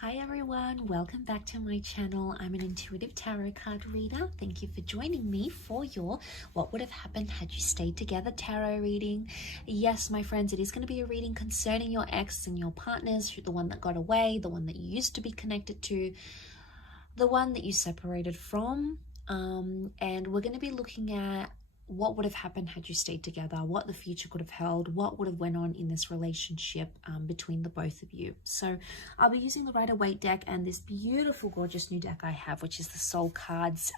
Hi everyone, welcome back to my channel. I'm an intuitive tarot card reader. Thank you for joining me for your What Would Have Happened Had You Stayed Together tarot reading. Yes, my friends, it is going to be a reading concerning your ex and your partners, the one that got away, the one that you used to be connected to, the one that you separated from. And we're going to be looking at what would have happened had you stayed together, what the future could have held, what would have went on in this relationship between the both of you. So I'll be using the Rider-Waite deck and this beautiful, gorgeous new deck I have, which is the Soul Cards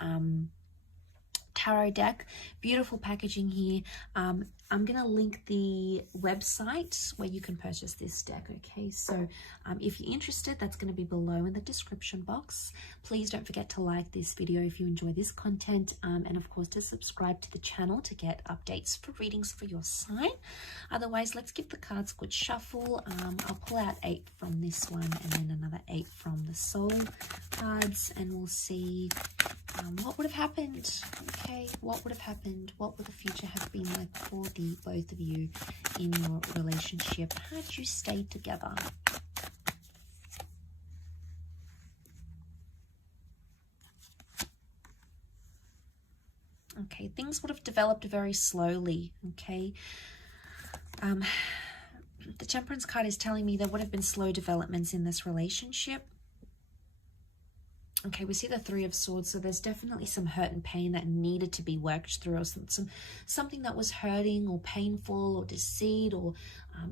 tarot deck. Beautiful packaging here. I'm gonna link the website where you can purchase this deck. Okay, so if you're interested, that's going to be below in the description box. Please don't forget to like this video if you enjoy this content, and of course to subscribe to the channel to get updates for readings for your sign. Otherwise, let's give the cards a good shuffle. I'll pull out 8 from this one and then another 8 from the Soul cards, and we'll see what would have happened. Okay, what would have happened? What would the future have been like for the both of you in your relationship had you stayed together? Okay, things would have developed very slowly. Okay, the Temperance card is telling me there would have been slow developments in this relationship. Okay, we see the Three of Swords, so there's definitely some hurt and pain that needed to be worked through, or something that was hurting or painful or deceit or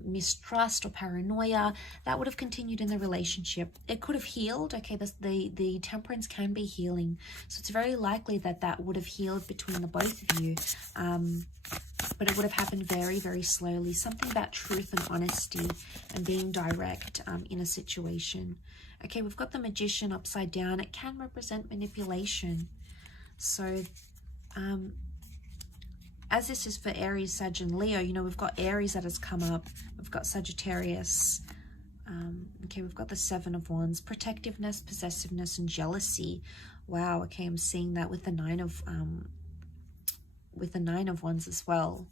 mistrust or paranoia that would have continued in the relationship. It could have healed. Okay, the Temperance can be healing, so it's very likely that that would have healed between the both of you, but it would have happened very, very slowly. Something about truth and honesty and being direct in a situation. Okay, we've got the Magician upside down. It can represent manipulation. So, as this is for Aries, Sag, and Leo, you know, we've got Aries that has come up. We've got Sagittarius. Okay, we've got the Seven of Wands. Protectiveness, possessiveness, and jealousy. Wow, okay, I'm seeing that with the Nine of Wands as well.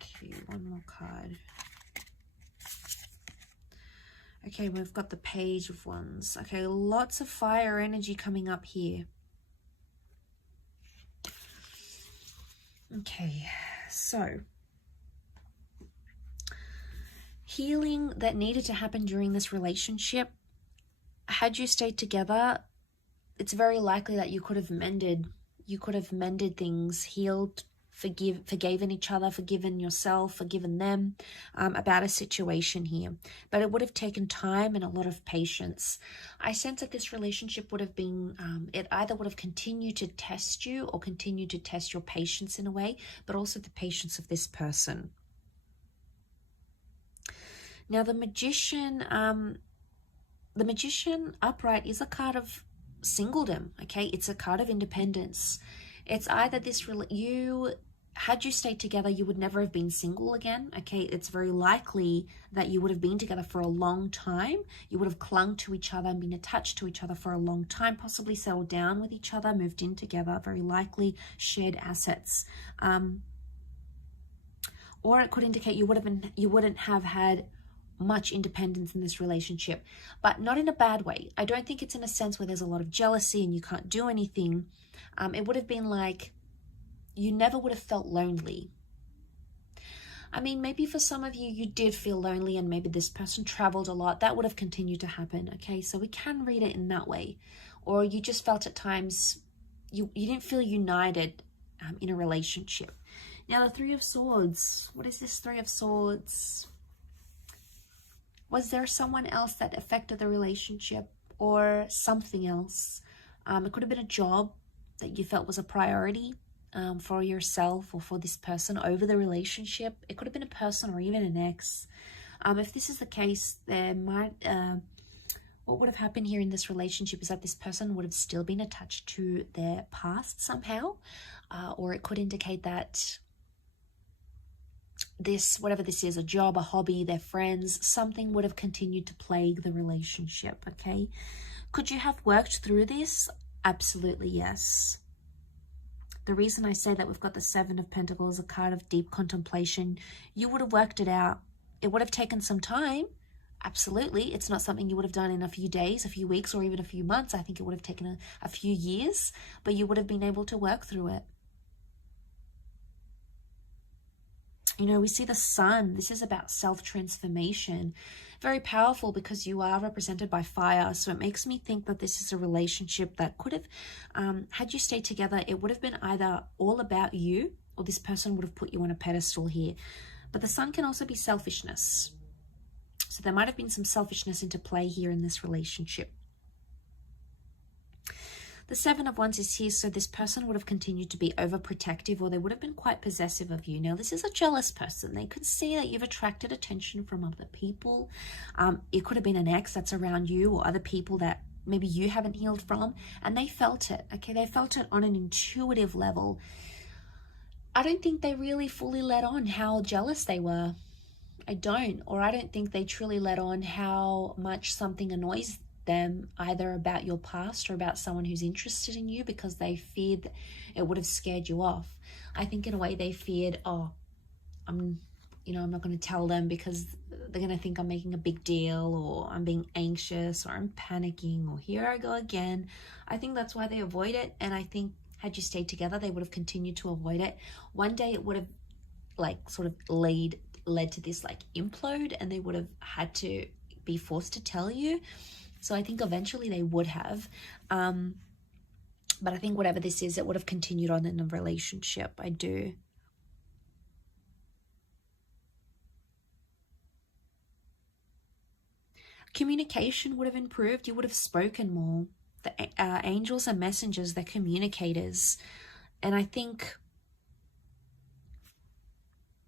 Okay, one more card. Okay, we've got the Page of Wands. Okay, lots of fire energy coming up here. Okay, so healing that needed to happen during this relationship. Had you stayed together, it's very likely that you could have mended things, healed, forgiven each other, forgiven yourself, forgiven them about a situation here. But it would have taken time and a lot of patience. I sense that this relationship would have been, it either would have continued to test you or continued to test your patience in a way, but also the patience of this person. Now the Magician upright is a card of singledom. Okay, it's a card of independence. It's either this, had you stayed together, you would never have been single again. Okay, it's very likely that you would have been together for a long time. You would have clung to each other and been attached to each other for a long time, possibly settled down with each other, moved in together, very likely shared assets. Or it could indicate you wouldn't have had much independence in this relationship, but not in a bad way. I don't think it's in a sense where there's a lot of jealousy and you can't do anything. It would have been like you never would have felt lonely. I mean, maybe for some of you, you did feel lonely and maybe this person traveled a lot. That would have continued to happen. Okay, so we can read it in that way. Or you just felt at times you didn't feel united in a relationship. Now the Three of Swords. What is this Three of Swords? Was there someone else that affected the relationship or something else? It could have been a job that you felt was a priority for yourself or for this person over the relationship. It could have been a person or even an ex. If this is the case, there might, what would have happened here in this relationship is that this person would have still been attached to their past somehow, or it could indicate that this, whatever this is, a job, a hobby, their friends, something would have continued to plague the relationship. Okay, could you have worked through this? Absolutely yes. The reason I say that we've got the Seven of Pentacles, a card of deep contemplation, you would have worked it out. It would have taken some time, Absolutely. It's not something you would have done in a few days, a few weeks, or even a few months. I think it would have taken a few years, but you would have been able to work through it. You know, we see the sun. This is about self-transformation. Very powerful because you are represented by fire. So it makes me think that this is a relationship that could have, had you stayed together, it would have been either all about you or this person would have put you on a pedestal here. But the sun can also be selfishness. So there might have been some selfishness into play here in this relationship. The Seven of Wands is here, so this person would have continued to be overprotective, or they would have been quite possessive of you. Now, this is a jealous person. They could see that you've attracted attention from other people. It could have been an ex that's around you or other people that maybe you haven't healed from, and they felt it, okay? They felt it on an intuitive level. I don't think they really fully let on how jealous they were. I don't think they truly let on how much something annoys them, either about your past or about someone who's interested in you, because they feared that it would have scared you off. I think in a way they feared, oh, I'm not going to tell them because they're going to think I'm making a big deal, or I'm being anxious, or I'm panicking, or here I go again. I think that's why they avoid it. And I think had you stayed together, they would have continued to avoid it. One day it would have sort of led to this implode, and they would have had to be forced to tell you. So I think eventually they would have, but I think whatever this is, it would have continued on in a relationship. I do. Communication would have improved. You would have spoken more. The angels are messengers, they're communicators. And I think,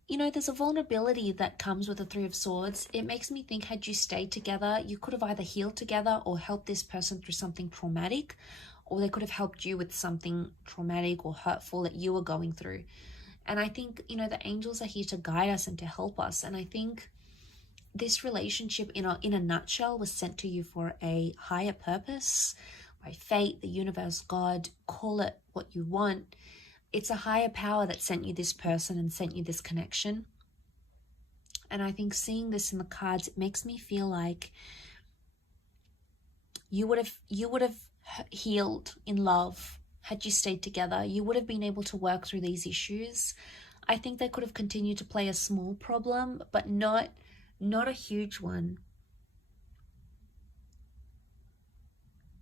you know, there's a vulnerability that comes with the Three of Swords. It makes me think, had you stayed together, you could have either healed together or helped this person through something traumatic, or they could have helped you with something traumatic or hurtful that you were going through. And I think, you know, the angels are here to guide us and to help us. And I think this relationship in a nutshell was sent to you for a higher purpose, by fate, the universe, God, call it what you want. It's a higher power that sent you this person and sent you this connection. And I think seeing this in the cards, it makes me feel like you would have healed in love had you stayed together. You would have been able to work through these issues. I think they could have continued to play a small problem, but not a huge one.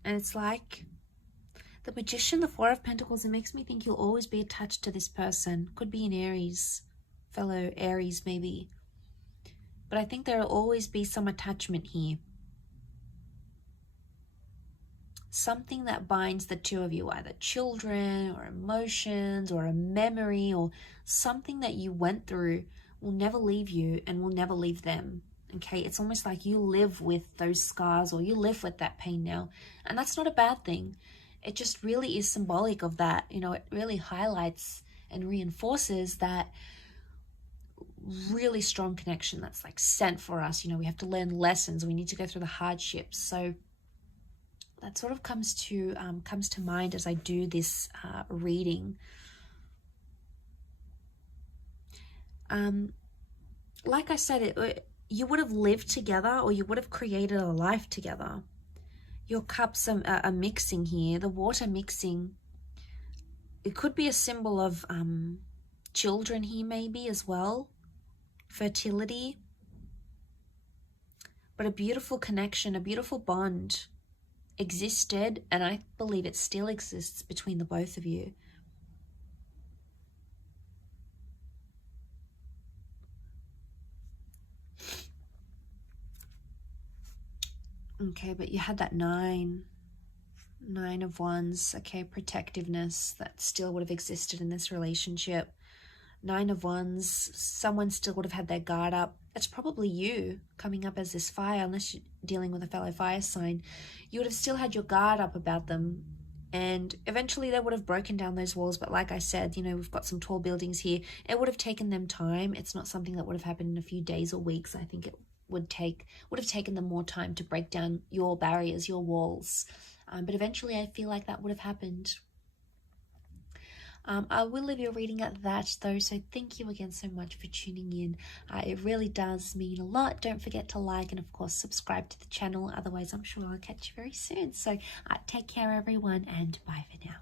And it's like the Magician, the Four of Pentacles, it makes me think you'll always be attached to this person. Could be an Aries, fellow Aries maybe. But I think there'll always be some attachment here. Something that binds the two of you, either children or emotions or a memory or something that you went through will never leave you and will never leave them. Okay, it's almost like you live with those scars, or you live with that pain now. And that's not a bad thing. It just really is symbolic of that. You know, it really highlights and reinforces that really strong connection that's sent for us. You know, we have to learn lessons. We need to go through the hardships. So that sort of comes to mind as I do this reading. Like I said, you would have lived together, or you would have created a life together. Your cups are mixing here, the water mixing. It could be a symbol of children here maybe as well, fertility. But a beautiful connection, a beautiful bond existed, and I believe it still exists between the both of you. Okay, but you had that Nine of Wands. Okay, protectiveness that still would have existed in this relationship. Nine of Wands, someone still would have had their guard up. It's probably you coming up as this fire, unless you're dealing with a fellow fire sign. You would have still had your guard up about them. And eventually they would have broken down those walls. But like I said, you know, we've got some tall buildings here. It would have taken them time. It's not something that would have happened in a few days or weeks. I think it would have taken them more time to break down your barriers, your walls. But eventually I feel like that would have happened. I will leave your reading at that though, so thank you again so much for tuning in. It really does mean a lot. Don't forget to like and of course subscribe to the channel, otherwise I'm sure I'll catch you very soon. So take care everyone, and bye for now.